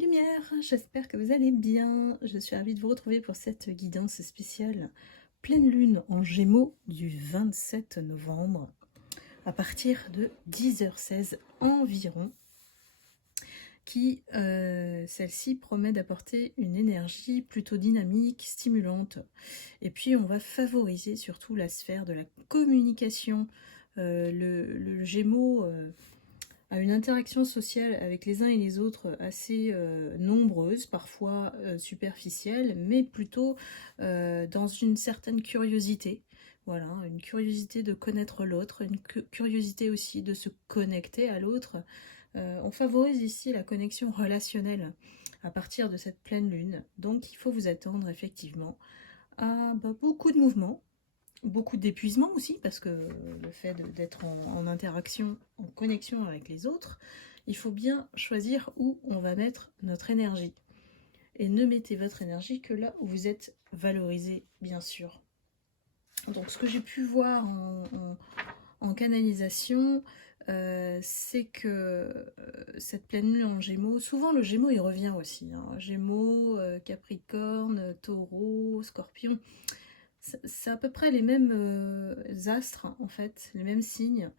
Lumière, j'espère que vous allez bien. Je suis ravie de vous retrouver pour cette guidance spéciale pleine lune en Gémeaux du 27 novembre à partir de 10h16 environ, qui, celle-ci promet d'apporter une énergie plutôt dynamique, stimulante. Et puis on va favoriser surtout la sphère de la communication. Le Gémeaux a une interaction sociale avec les uns et les autres assez nombreuse, parfois superficielle, mais plutôt dans une certaine curiosité. Voilà, une curiosité de connaître l'autre, une curiosité aussi de se connecter à l'autre. On favorise ici la connexion relationnelle à partir de cette pleine lune. Donc il faut vous attendre effectivement à beaucoup de mouvements, beaucoup d'épuisement aussi, parce que le fait d'être en interaction, en connexion avec les autres, il faut bien choisir où on va mettre notre énergie. Et ne mettez votre énergie que là où vous êtes valorisé, bien sûr. Donc ce que j'ai pu voir en canalisation, c'est que cette pleine lune en Gémeaux, souvent le Gémeaux il revient aussi, hein. Gémeaux, Capricorne, Taureau, Scorpion, c'est à peu près les mêmes astres, en fait, les mêmes signes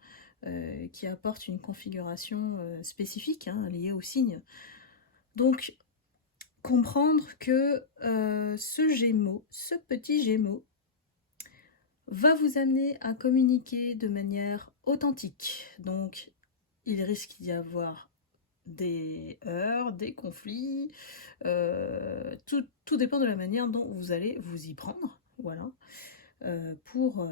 qui apportent une configuration spécifique, hein, liée aux signes. Donc, comprendre que ce Gémeaux, ce petit Gémeaux, va vous amener à communiquer de manière authentique. Donc, il risque d'y avoir des heurts, des conflits, tout dépend de la manière dont vous allez vous y prendre, voilà, pour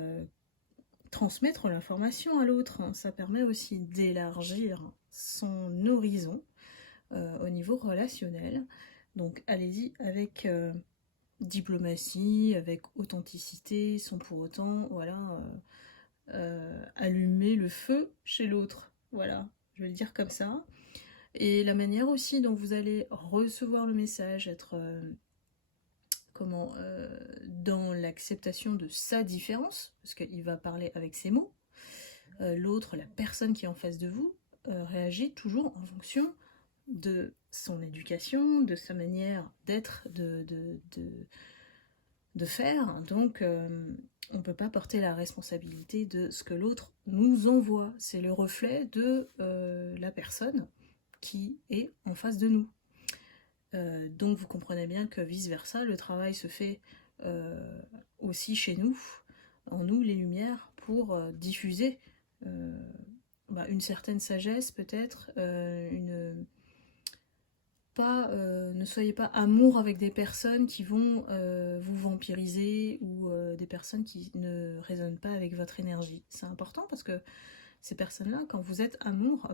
transmettre l'information à l'autre. Ça permet aussi d'élargir son horizon au niveau relationnel. Donc allez-y avec diplomatie, avec authenticité, sans pour autant voilà, allumer le feu chez l'autre. Voilà, je vais le dire comme ça. Et la manière aussi dont vous allez recevoir le message, être dans l'acceptation de sa différence, parce qu'il va parler avec ses mots. L'autre, la personne qui est en face de vous, réagit toujours en fonction de son éducation, de sa manière d'être, de faire. Donc, on ne peut pas porter la responsabilité de ce que l'autre nous envoie. C'est le reflet de la personne qui est en face de nous. Donc vous comprenez bien que vice-versa, le travail se fait aussi chez nous, en nous les lumières, pour diffuser une certaine sagesse peut-être, ne soyez pas amour avec des personnes qui vont vous vampiriser ou des personnes qui ne résonnent pas avec votre énergie. C'est important parce que ces personnes-là, quand vous êtes amour,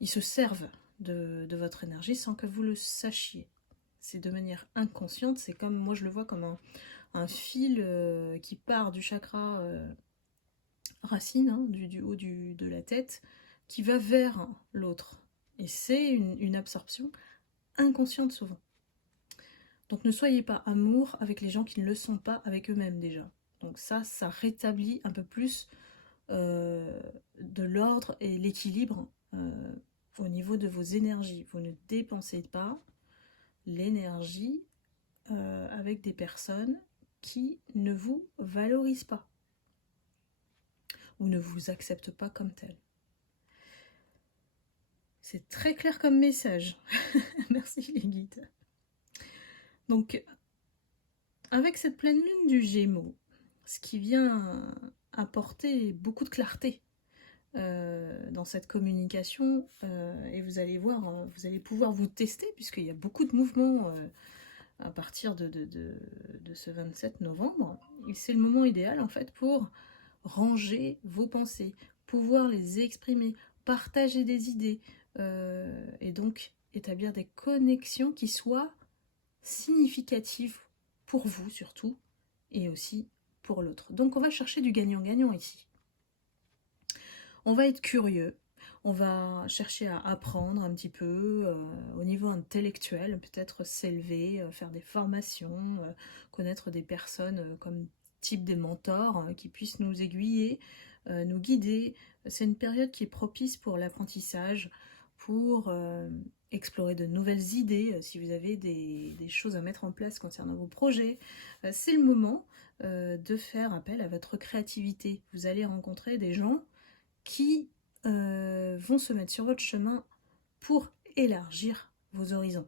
ils se servent de votre énergie sans que vous le sachiez. C'est de manière inconsciente, c'est comme, moi je le vois comme un fil qui part du chakra racine, hein, du haut de la tête, qui va vers l'autre. Et c'est une absorption inconsciente souvent. Donc ne soyez pas amour avec les gens qui ne le sont pas avec eux-mêmes déjà. Donc ça rétablit un peu plus de l'ordre et l'équilibre au niveau de vos énergies. Vous ne dépensez pas l'énergie avec des personnes qui ne vous valorisent pas ou ne vous acceptent pas comme tel. C'est très clair comme message. Merci les guides. Donc, avec cette pleine lune du Gémeaux, ce qui vient apporter beaucoup de clarté dans cette communication, et vous allez voir, vous allez pouvoir vous tester, puisqu'il y a beaucoup de mouvements à partir de ce 27 novembre. Et c'est le moment idéal en fait pour ranger vos pensées, pouvoir les exprimer, partager des idées, et donc établir des connexions qui soient significatives pour vous surtout, et aussi pour l'autre. Donc on va chercher du gagnant-gagnant ici. On va être curieux, on va chercher à apprendre un petit peu au niveau intellectuel, peut-être s'élever, faire des formations, connaître des personnes comme type des mentors qui puissent nous aiguiller, nous guider. C'est une période qui est propice pour l'apprentissage, pour explorer de nouvelles idées, si vous avez des choses à mettre en place concernant vos projets. C'est le moment de faire appel à votre créativité. Vous allez rencontrer des gens qui vont se mettre sur votre chemin pour élargir vos horizons.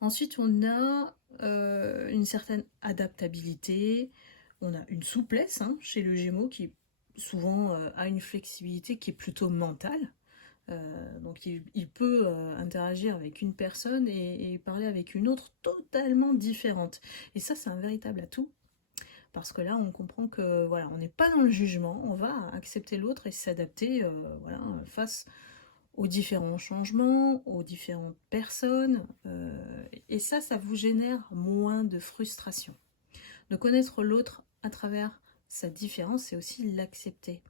Ensuite, on a une certaine adaptabilité, on a une souplesse chez le Gémeaux qui souvent a une flexibilité qui est plutôt mentale. Donc il peut interagir avec une personne et parler avec une autre totalement différente. Et ça, c'est un véritable atout. Parce que là, on comprend que voilà, on n'est pas dans le jugement, on va accepter l'autre et s'adapter voilà, face aux différents changements, aux différentes personnes. Et ça vous génère moins de frustration. De connaître l'autre à travers sa différence, c'est aussi l'accepter.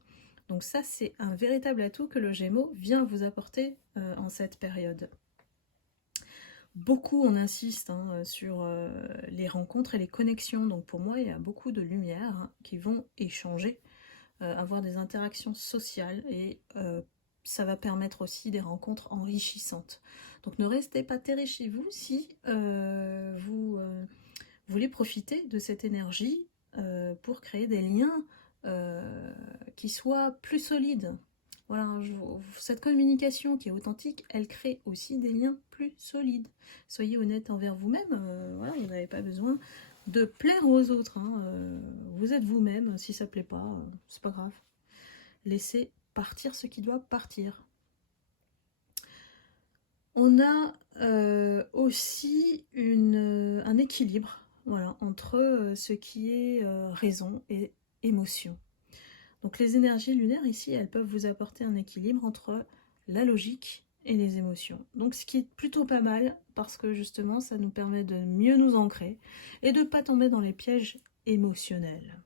Donc ça, c'est un véritable atout que le Gémeaux vient vous apporter en cette période. Beaucoup, on insiste sur les rencontres et les connexions. Donc pour moi, il y a beaucoup de lumière qui vont échanger, avoir des interactions sociales et ça va permettre aussi des rencontres enrichissantes. Donc ne restez pas terrés chez vous si vous voulez profiter de cette énergie pour créer des liens qui soient plus solides. Voilà, cette communication qui est authentique, elle crée aussi des liens plus solides. Soyez honnête envers vous-même, voilà, vous n'avez pas besoin de plaire aux autres. Vous êtes vous-même, si ça ne plaît pas, c'est pas grave. Laissez partir ce qui doit partir. On a aussi un équilibre voilà, entre ce qui est raison et émotion. Donc les énergies lunaires ici, elles peuvent vous apporter un équilibre entre la logique et les émotions. Donc ce qui est plutôt pas mal parce que justement ça nous permet de mieux nous ancrer et de ne pas tomber dans les pièges émotionnels.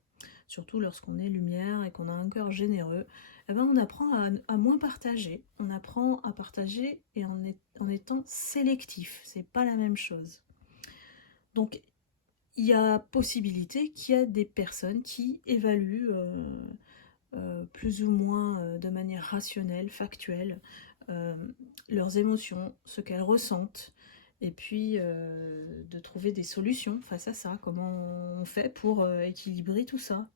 Surtout lorsqu'on est lumière et qu'on a un cœur généreux, eh ben on apprend à moins partager. On apprend à partager et en étant sélectif. C'est pas la même chose. Donc il y a possibilité qu'il y a des personnes qui évaluent plus ou moins de manière rationnelle, factuelle, leurs émotions, ce qu'elles ressentent, et puis de trouver des solutions face à ça, comment on fait pour équilibrer tout ça.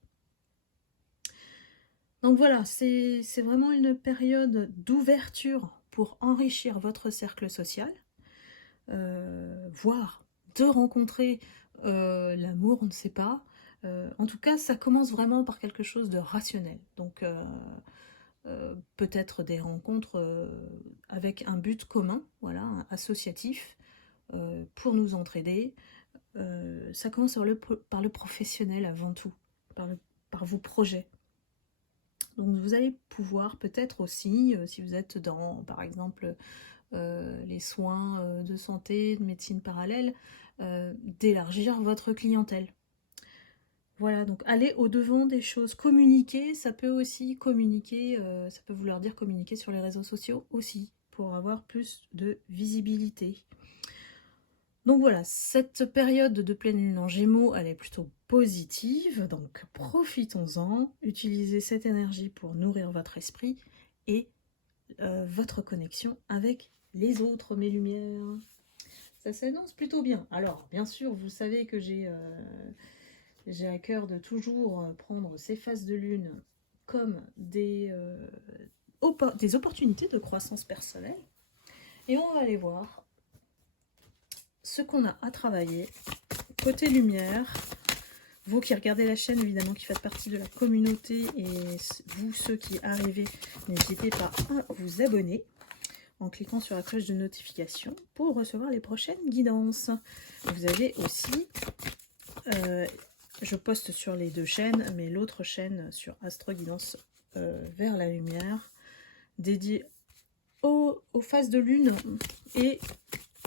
Donc voilà, c'est vraiment une période d'ouverture pour enrichir votre cercle social, voire de rencontrer l'amour, on ne sait pas. En tout cas, ça commence vraiment par quelque chose de rationnel. Donc peut-être des rencontres avec un but commun, voilà, associatif, pour nous entraider. Ça commence par le professionnel avant tout, par vos projets. Donc vous allez pouvoir peut-être aussi, si vous êtes dans, par exemple, les soins de santé, de médecine parallèle, d'élargir votre clientèle. Voilà, donc aller au-devant des choses. Communiquer, ça peut aussi communiquer, ça peut vouloir dire communiquer sur les réseaux sociaux aussi, pour avoir plus de visibilité. Donc voilà, cette période de pleine lune en Gémeaux, elle est plutôt positive, donc profitons-en, utilisez cette énergie pour nourrir votre esprit et votre connexion avec les autres, mes lumières. Ça s'annonce plutôt bien. Alors, bien sûr, vous savez que j'ai à cœur de toujours prendre ces phases de lune comme des opportunités de croissance personnelle. Et on va aller voir ce qu'on a à travailler côté lumière. Vous qui regardez la chaîne, évidemment, qui faites partie de la communauté, et vous, ceux qui arrivez, n'hésitez pas à vous abonner en cliquant sur la cloche de notification pour recevoir les prochaines guidances. Vous avez aussi, je poste sur les deux chaînes, mais l'autre chaîne sur Astro Guidance vers la lumière, dédiée aux phases de lune et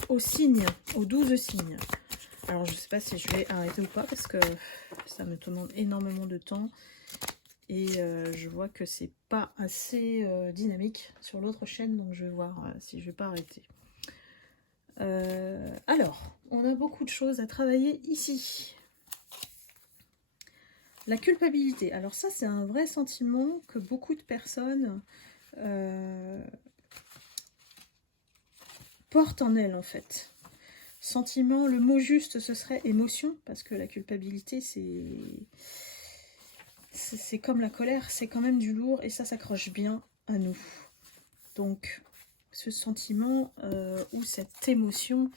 aux signes, aux 12 signes. Alors je ne sais pas si je vais arrêter ou pas parce que ça me demande énormément de temps et je vois que c'est pas assez dynamique sur l'autre chaîne, donc je vais voir si je vais pas arrêter. Alors, on a beaucoup de choses à travailler ici. La culpabilité. Alors ça, c'est un vrai sentiment que beaucoup de personnes porte en elle, en fait. Sentiment, le mot juste, ce serait émotion, parce que la culpabilité, c'est comme la colère, c'est quand même du lourd, et ça s'accroche bien à nous. Donc, ce sentiment ou cette émotion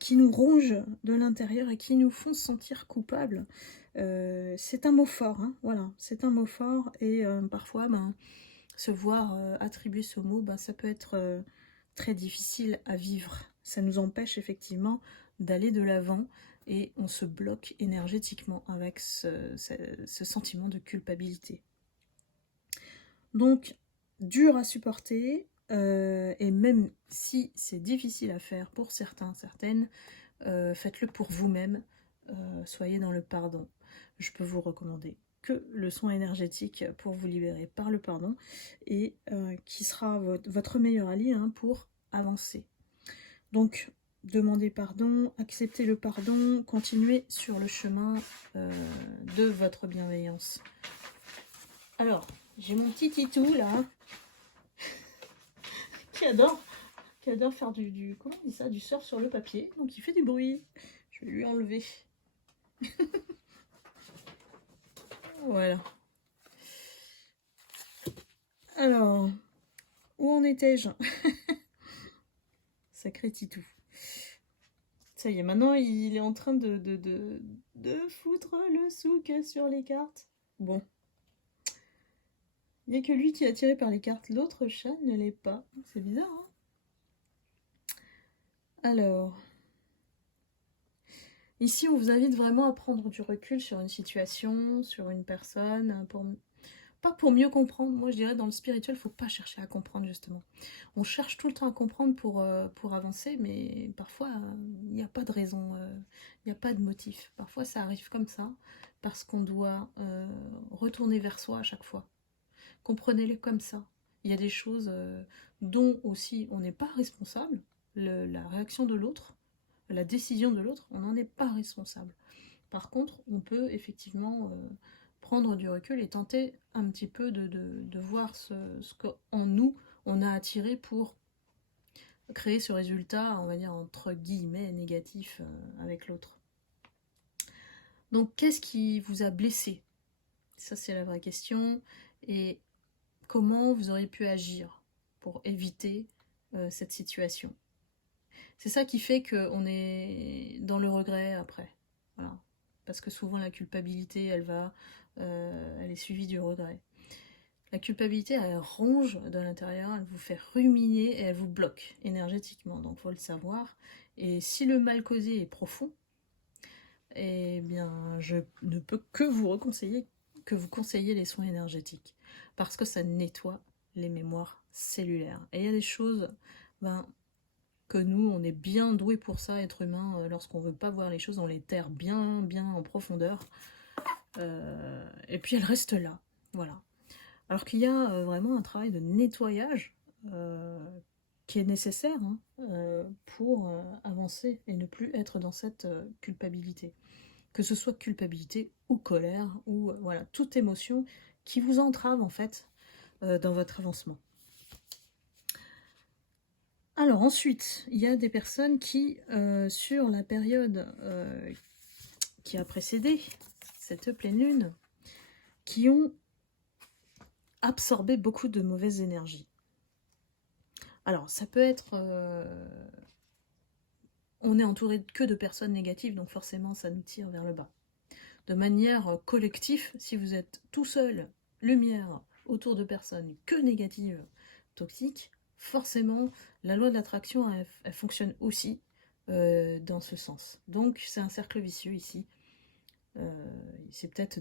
qui nous ronge de l'intérieur et qui nous font se sentir coupables, c'est un mot fort, hein, voilà, c'est un mot fort, et parfois, se voir attribuer ce mot, ça peut être très difficile à vivre. Ça nous empêche effectivement d'aller de l'avant et on se bloque énergétiquement avec ce sentiment de culpabilité. Donc, dur à supporter, et même si c'est difficile à faire pour certains, certaines, faites-le pour vous-même, soyez dans le pardon. Je peux vous recommander que le soin énergétique pour vous libérer par le pardon, et qui sera votre meilleur allié pour avancer. Donc, demandez pardon, acceptez le pardon, continuez sur le chemin de votre bienveillance. Alors, j'ai mon petit titou là, qui adore faire comment on dit ça, du surf sur le papier, donc il fait du bruit. Je vais lui enlever. Voilà. Alors, où en étais-je? Sacré titou. Ça y est, maintenant il est en train de foutre le souk sur les cartes. Bon. Il n'y a que lui qui est attiré par les cartes, l'autre chat ne l'est pas. C'est bizarre, hein? Alors, ici on vous invite vraiment à prendre du recul sur une situation, sur une personne, pas pour mieux comprendre. Moi je dirais dans le spirituel, il ne faut pas chercher à comprendre justement. On cherche tout le temps à comprendre pour avancer, mais parfois il n'y a pas de raison, il n'y a pas de motif. Parfois ça arrive comme ça, parce qu'on doit retourner vers soi à chaque fois. Comprenez-le comme ça. Il y a des choses dont aussi on n'est pas responsable. La réaction de l'autre, la décision de l'autre, on n'en est pas responsable. Par contre, on peut effectivement prendre du recul et tenter un petit peu de voir ce qu'en nous, on a attiré pour créer ce résultat, on va dire entre guillemets, négatif avec l'autre. Donc, qu'est-ce qui vous a blessé? Ça, c'est la vraie question. Et comment vous auriez pu agir pour éviter cette situation? C'est ça qui fait qu'on est dans le regret après. Voilà. Parce que souvent la culpabilité, elle est suivie du regret. La culpabilité, elle ronge de l'intérieur, elle vous fait ruminer et elle vous bloque énergétiquement. Donc il faut le savoir. Et si le mal causé est profond, eh bien je ne peux que vous conseiller les soins énergétiques. Parce que ça nettoie les mémoires cellulaires. Et il y a des choses que nous, on est bien doué pour ça, être humain, lorsqu'on veut pas voir les choses, on les terre bien en profondeur. Et puis elles restent là, voilà. Alors qu'il y a vraiment un travail de nettoyage qui est nécessaire pour avancer et ne plus être dans cette culpabilité. Que ce soit culpabilité ou colère, ou voilà, toute émotion qui vous entrave en fait dans votre avancement. Alors ensuite, il y a des personnes qui, sur la période qui a précédé cette pleine lune, qui ont absorbé beaucoup de mauvaises énergies. Alors ça peut être... on est entouré que de personnes négatives, donc forcément ça nous tire vers le bas. De manière collective, si vous êtes tout seul, lumière, autour de personnes que négatives, toxiques, forcément, la loi de l'attraction, elle fonctionne aussi dans ce sens. Donc, c'est un cercle vicieux ici. C'est peut-être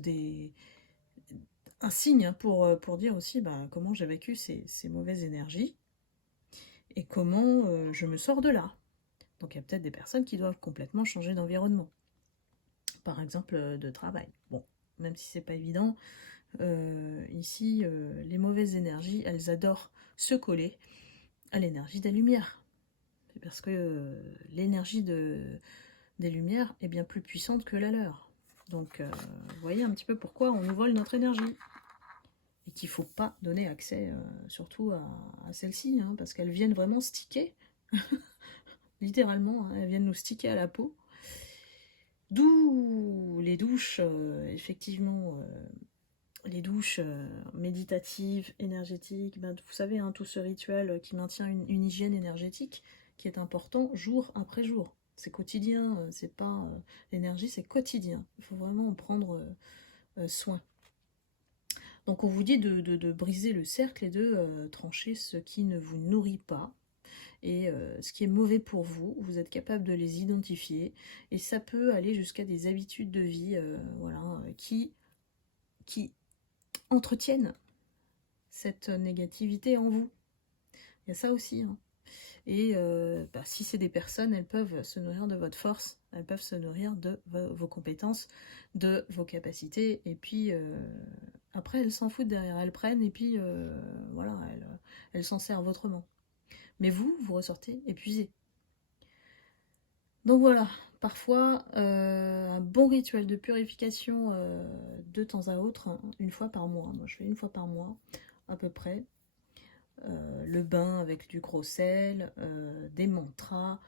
un signe pour dire aussi comment j'ai vécu ces mauvaises énergies et comment je me sors de là. Donc, il y a peut-être des personnes qui doivent complètement changer d'environnement. Par exemple, de travail. Bon, même si c'est pas évident, ici, les mauvaises énergies, elles adorent se coller à l'énergie des lumières. C'est parce que l'énergie des lumières est bien plus puissante que la leur. Donc, vous voyez un petit peu pourquoi on nous vole notre énergie. Et qu'il ne faut pas donner accès, surtout à celles-ci, parce qu'elles viennent vraiment sticker Littéralement, hein, elles viennent nous sticker à la peau. D'où les douches, effectivement, les douches méditatives, énergétiques, ben, vous savez, hein, tout ce rituel qui maintient une hygiène énergétique qui est important jour après jour. C'est quotidien, c'est pas l'énergie, c'est quotidien. Il faut vraiment en prendre soin. Donc on vous dit de briser le cercle et de trancher ce qui ne vous nourrit pas. Et ce qui est mauvais pour vous, vous êtes capable de les identifier. Et ça peut aller jusqu'à des habitudes de vie voilà, qui entretiennent cette négativité en vous. Il y a ça aussi. Hein. Et bah, si c'est des personnes, elles peuvent se nourrir de votre force, elles peuvent se nourrir de vos compétences, de vos capacités. Et puis après, elles s'en foutent derrière, elles prennent et puis voilà, elles s'en servent autrement. Mais vous, vous ressortez épuisé. Donc voilà, parfois un bon rituel de purification de temps à autre, hein, une fois par mois. Moi je fais une fois par mois à peu près. Le bain avec du gros sel, des mantras,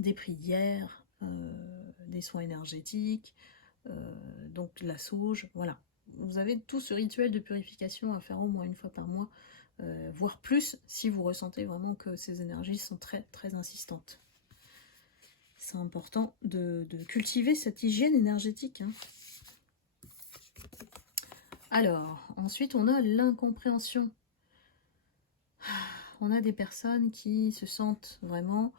des prières, des soins énergétiques, donc de la sauge, voilà. Vous avez tout ce rituel de purification à faire au moins une fois par mois, voire plus si vous ressentez vraiment que ces énergies sont très très insistantes. C'est important de cultiver cette hygiène énergétique. Hein. Alors, ensuite on a l'incompréhension. On a des personnes qui se sentent vraiment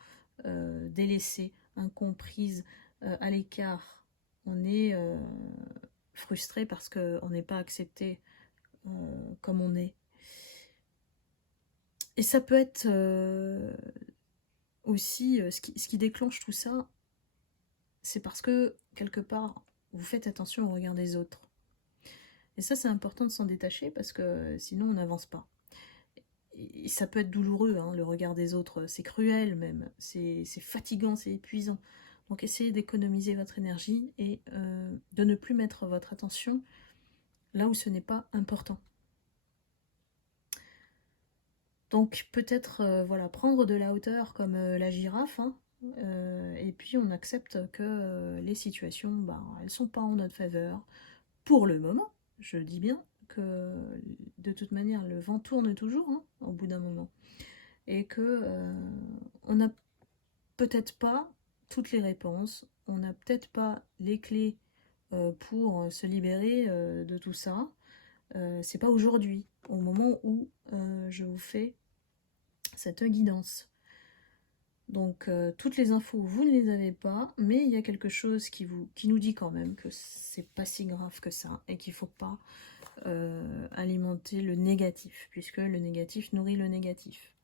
délaissées, incomprises, à l'écart. On est frustré parce qu'on n'est pas accepté comme on est. Et ça peut être aussi, ce qui déclenche tout ça, c'est parce que, quelque part, vous faites attention au regard des autres. Et ça, c'est important de s'en détacher parce que sinon, on n'avance pas. Et ça peut être douloureux, hein, le regard des autres. C'est cruel même. C'est fatigant, c'est épuisant. Donc, essayez d'économiser votre énergie et de ne plus mettre votre attention là où ce n'est pas important. Donc, peut-être voilà, prendre de la hauteur comme la girafe, hein, et puis on accepte que les situations, bah, elles ne sont pas en notre faveur pour le moment. Je dis bien que de toute manière, le vent tourne toujours hein, au bout d'un moment. Et que on n'a peut-être pas toutes les réponses, on n'a peut-être pas les clés pour se libérer de tout ça. C'est pas aujourd'hui, au moment où je vous fais cette guidance. Donc toutes les infos, vous ne les avez pas, mais il y a quelque chose qui nous dit quand même que c'est pas si grave que ça et qu'il ne faut pas alimenter le négatif, puisque le négatif nourrit le négatif.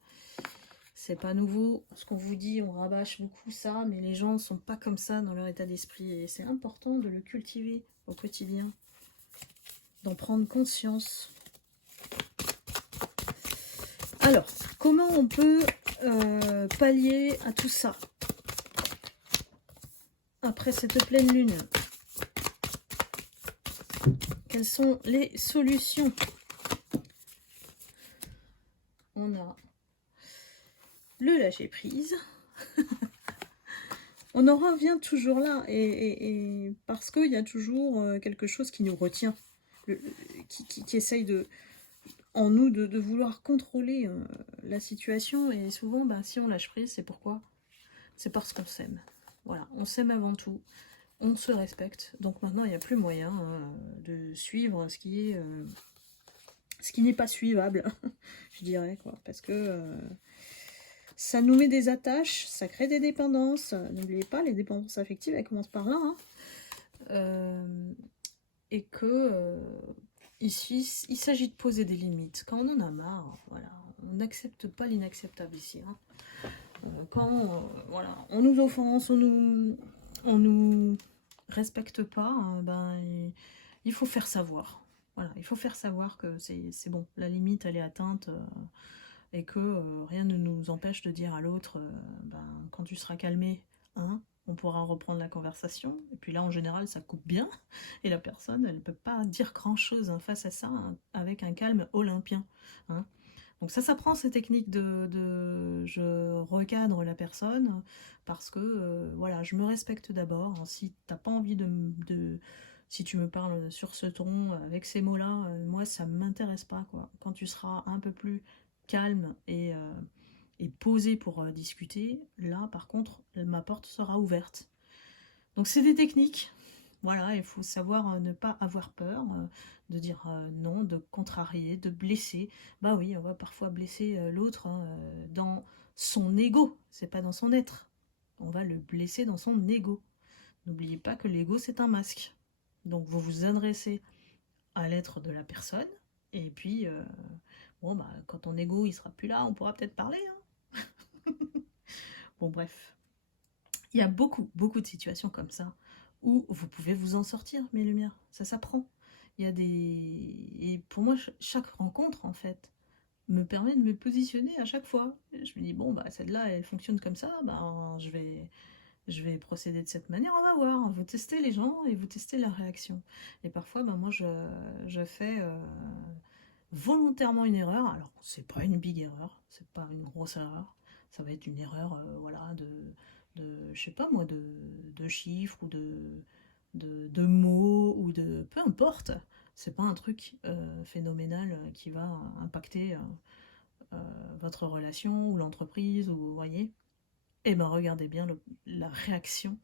C'est pas nouveau, ce qu'on vous dit, on rabâche beaucoup ça, mais les gens ne sont pas comme ça dans leur état d'esprit, et c'est important de le cultiver au quotidien, d'en prendre conscience. Alors, comment on peut pallier à tout ça après cette pleine lune? Quelles sont les solutions? On a le lâcher prise. On en revient toujours là, et parce qu'il y a toujours quelque chose qui nous retient, qui essaye en nous de vouloir contrôler la situation, et souvent, bah, si on lâche prise, c'est pourquoi? C'est parce qu'on s'aime. Voilà, on s'aime avant tout, on se respecte, donc maintenant il n'y a plus moyen de suivre ce qui n'est pas suivable, je dirais, quoi, parce que ça nous met des attaches, ça crée des dépendances. N'oubliez pas, les dépendances affectives, elles commencent par là. Hein. Et que ici, il s'agit de poser des limites. Quand on en a marre, voilà, on n'accepte pas l'inacceptable ici. Hein. Quand voilà, on nous offense, on nous respecte pas, hein, ben, il faut faire savoir. Voilà, il faut faire savoir que c'est bon, la limite elle est atteinte. Et que rien ne nous empêche de dire à l'autre, ben, quand tu seras calmé, hein, on pourra reprendre la conversation. Et puis là, en général, ça coupe bien, et la personne, elle ne peut pas dire grand-chose hein, face à ça, hein, avec un calme olympien. Hein. Donc ça s'apprend, ces techniques je recadre la personne parce que voilà, je me respecte d'abord. Si t'as pas envie si tu me parles sur ce ton, avec ces mots-là, moi ça m'intéresse pas, quoi. Quand tu seras un peu plus calme et posé pour discuter, là par contre ma porte sera ouverte. Donc c'est des techniques. Voilà, il faut savoir ne pas avoir peur, de dire non, de contrarier, de blesser. Bah oui, on va parfois blesser l'autre hein, dans son ego, c'est pas dans son être. On va le blesser dans son ego. N'oubliez pas que l'ego c'est un masque. Donc vous vous adressez à l'être de la personne, et puis bon bah quand ton ego il sera plus là, on pourra peut-être parler. Hein. Bon bref, il y a beaucoup de situations comme ça où vous pouvez vous en sortir, mes lumières. Ça s'apprend. Il y a des... Et pour moi, chaque rencontre, en fait, me permet de me positionner à chaque fois. Je me dis, bon, bah celle-là, elle fonctionne comme ça, bah, je vais procéder de cette manière, on va voir. Vous testez les gens et vous testez la réaction. Et parfois, bah, moi, je fais volontairement une erreur. Alors, c'est pas une big erreur, c'est pas une grosse erreur. Ça va être une erreur, voilà, je sais pas moi, de chiffres ou de mots ou de peu importe. C'est pas un truc phénoménal qui va impacter votre relation ou l'entreprise, ou vous voyez. Et ben regardez bien la réaction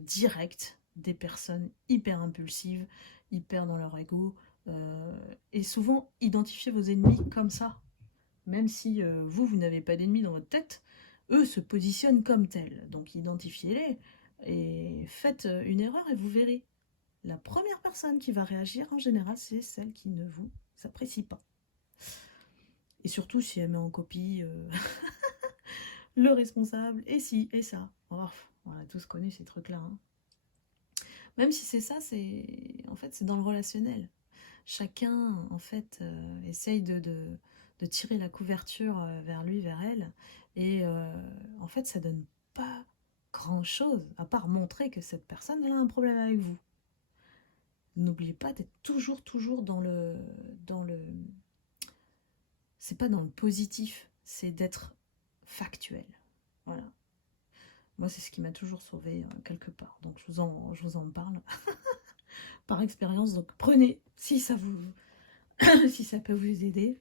directe des personnes hyper impulsives, hyper dans leur ego, et souvent identifiez vos ennemis comme ça. Même si vous n'avez pas d'ennemis dans votre tête, eux se positionnent comme tels. Donc identifiez-les et faites une erreur et vous verrez. La première personne qui va réagir, en général, c'est celle qui ne vous apprécie pas. Et surtout si elle met en copie le responsable, et ci, et ça. Oh, on a tous connu ces trucs-là. Hein. Même si c'est ça, en fait, c'est dans le relationnel. Chacun, en fait, essaye de tirer la couverture vers lui, vers elle. Et en fait, ça donne pas grand-chose, à part montrer que cette personne elle a un problème avec vous. N'oubliez pas d'être toujours dans le... C'est pas dans le positif, c'est d'être factuel. Voilà. Moi, c'est ce qui m'a toujours sauvé quelque part. Donc, je vous en parle par expérience. Donc, prenez, si ça vous, si ça peut vous aider,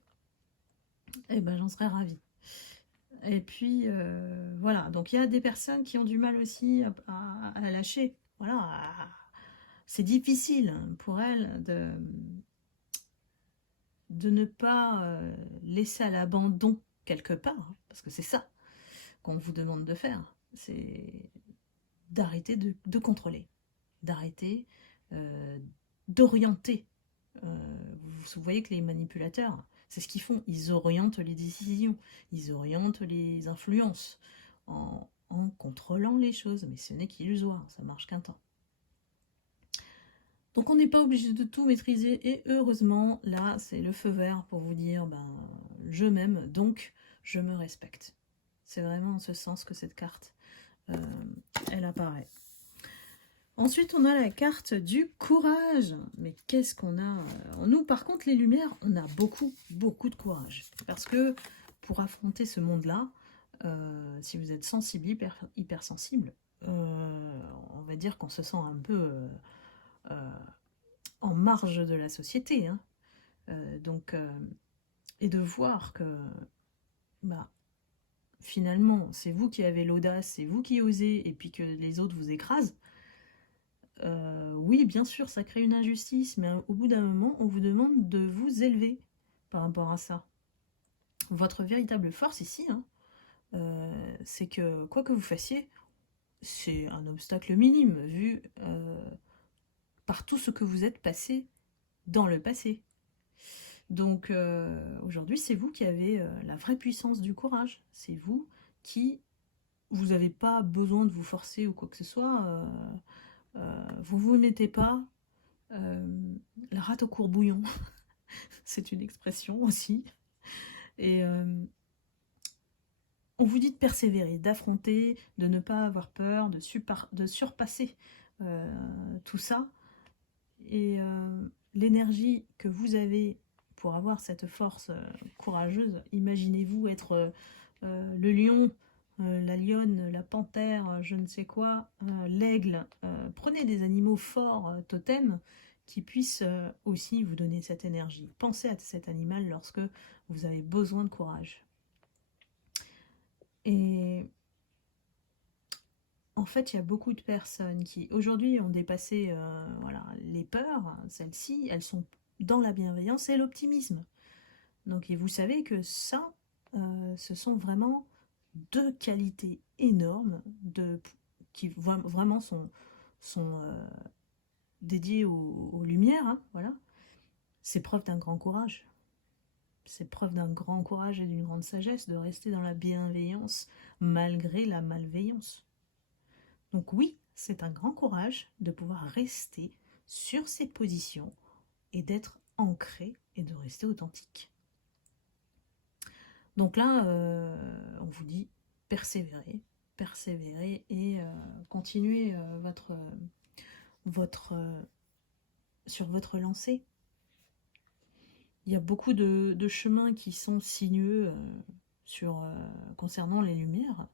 eh ben, j'en serais ravie. Et puis, voilà. Donc, il y a des personnes qui ont du mal aussi à lâcher. Voilà. C'est difficile pour elles de ne pas laisser à l'abandon quelque part. Hein, parce que c'est ça qu'on vous demande de faire. C'est d'arrêter de contrôler. D'arrêter d'orienter. Vous voyez que les manipulateurs, c'est ce qu'ils font. Ils orientent les décisions. Ils orientent les influences en contrôlant les choses. Mais ce n'est qu'illusoire. Ça marche qu'un temps. Donc on n'est pas obligé de tout maîtriser. Et heureusement, là, c'est le feu vert pour vous dire, ben, je m'aime, donc je me respecte. C'est vraiment en ce sens que cette carte, elle apparaît. Ensuite, on a la carte du courage. Mais qu'est-ce qu'on a nous, par contre, les lumières, on a beaucoup de courage. Parce que pour affronter ce monde-là, si vous êtes sensible, hypersensible, on va dire qu'on se sent un peu en marge de la société. Hein. Et de voir que bah, finalement, c'est vous qui avez l'audace, c'est vous qui osez, et puis que les autres vous écrasent. Oui, bien sûr, ça crée une injustice, mais au bout d'un moment, on vous demande de vous élever par rapport à ça. Votre véritable force ici, hein, c'est que quoi que vous fassiez, c'est un obstacle minime vu par tout ce que vous êtes passé dans le passé. Donc aujourd'hui, c'est vous qui avez la vraie puissance du courage. C'est vous qui, vous n'avez pas besoin de vous forcer ou quoi que ce soit. Vous ne vous mettez pas la rate au courbouillon. C'est une expression aussi. Et on vous dit de persévérer, d'affronter, de ne pas avoir peur, de surpasser tout ça. Et l'énergie que vous avez pour avoir cette force courageuse, imaginez-vous être le lion, la lionne, la panthère, je ne sais quoi, l'aigle. Prenez des animaux forts, totems, qui puissent aussi vous donner cette énergie. Pensez à cet animal lorsque vous avez besoin de courage. Et en fait, il y a beaucoup de personnes qui, aujourd'hui, ont dépassé voilà, les peurs. Celles-ci, elles sont dans la bienveillance et l'optimisme. Donc, et vous savez que ça, ce sont vraiment deux qualités énormes qui vraiment sont dédiées aux lumières. Hein, voilà. C'est preuve d'un grand courage. C'est preuve d'un grand courage et d'une grande sagesse de rester dans la bienveillance malgré la malveillance. Donc oui, c'est un grand courage de pouvoir rester sur ses positions et d'être ancré et de rester authentique. Donc là, on vous dit persévérer, persévérer et continuer sur votre lancée. Il y a beaucoup de chemins qui sont sinueux concernant les lumières,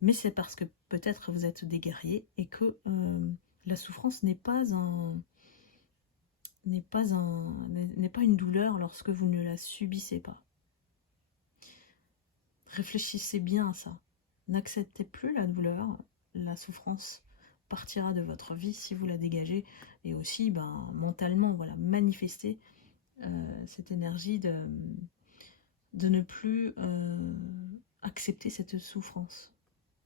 mais c'est parce que peut-être vous êtes des guerriers et que la souffrance n'est pas une douleur lorsque vous ne la subissez pas. Réfléchissez bien à ça. N'acceptez plus la douleur, la souffrance partira de votre vie si vous la dégagez, et aussi mentalement, voilà, manifestez cette énergie de ne plus accepter cette souffrance.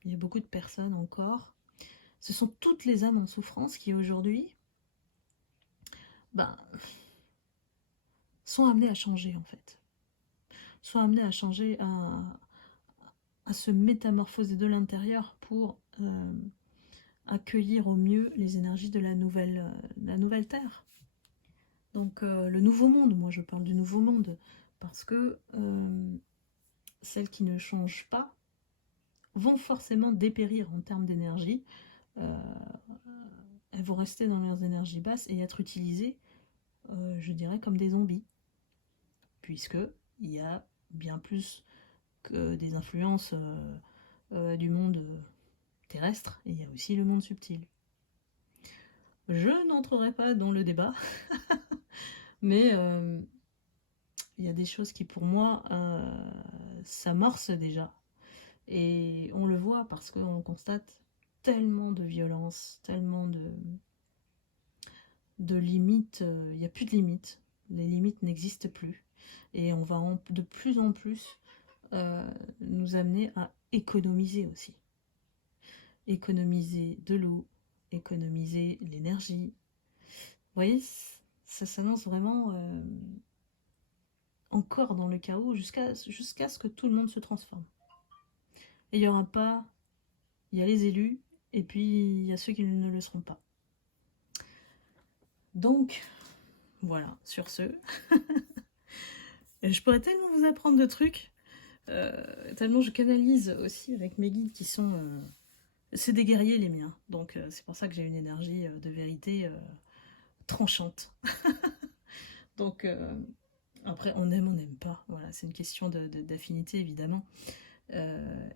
Il y a beaucoup de personnes encore, ce sont toutes les âmes en souffrance qui aujourd'hui sont amenées à changer en fait. Sont amenées à changer, à se métamorphoser de l'intérieur pour accueillir au mieux les énergies de la nouvelle Terre. Donc le nouveau monde, moi je parle du nouveau monde, parce que celles qui ne changent pas vont forcément dépérir en termes d'énergie. Elles vont rester dans leurs énergies basses et être utilisées, je dirais, comme des zombies. Puisque il y a bien plus que des influences du monde terrestre, et il y a aussi le monde subtil. Je n'entrerai pas dans le débat, mais il y a des choses qui pour moi s'amorcent déjà. Et on le voit parce qu'on constate tellement de violence, tellement de limites. Il n'y a plus de limites. Les limites n'existent plus. Et on va de plus en plus nous amener à économiser aussi. Économiser de l'eau, économiser l'énergie. Vous voyez, ça s'annonce vraiment encore dans le chaos jusqu'à ce que tout le monde se transforme. Et il n'y aura pas... Il y a les élus, et puis il y a ceux qui ne le seront pas. Donc, voilà, sur ce. Je pourrais tellement vous apprendre de trucs, tellement je canalise aussi avec mes guides qui sont... c'est des guerriers les miens, donc c'est pour ça que j'ai une énergie de vérité tranchante. Donc, après, on aime, on n'aime pas, voilà, c'est une question d'affinité évidemment.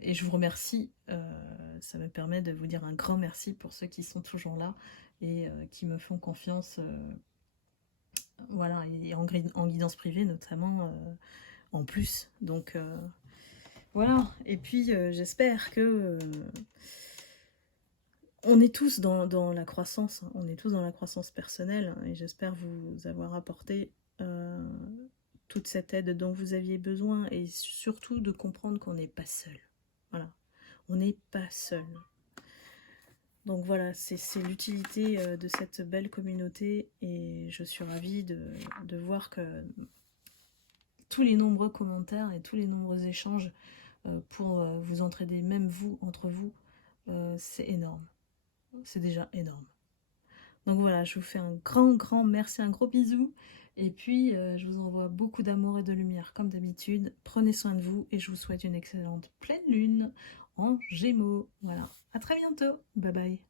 Et je vous remercie, ça me permet de vous dire un grand merci pour ceux qui sont toujours là et qui me font confiance, voilà, et en guidance privée notamment en plus. Donc voilà, et puis j'espère que on est tous dans la croissance, hein. On est tous dans la croissance personnelle, hein, et j'espère vous avoir apporté toute cette aide dont vous aviez besoin, et surtout de comprendre qu'on n'est pas seul. Voilà, on n'est pas seul. Donc voilà, c'est l'utilité de cette belle communauté, et je suis ravie de voir que tous les nombreux commentaires et tous les nombreux échanges pour vous entraider, même vous, entre vous, c'est énorme. C'est déjà énorme. Donc voilà, je vous fais un grand merci, un gros bisou. Et puis, je vous envoie beaucoup d'amour et de lumière comme d'habitude. Prenez soin de vous et je vous souhaite une excellente pleine lune en Gémeaux. Voilà, à très bientôt. Bye bye.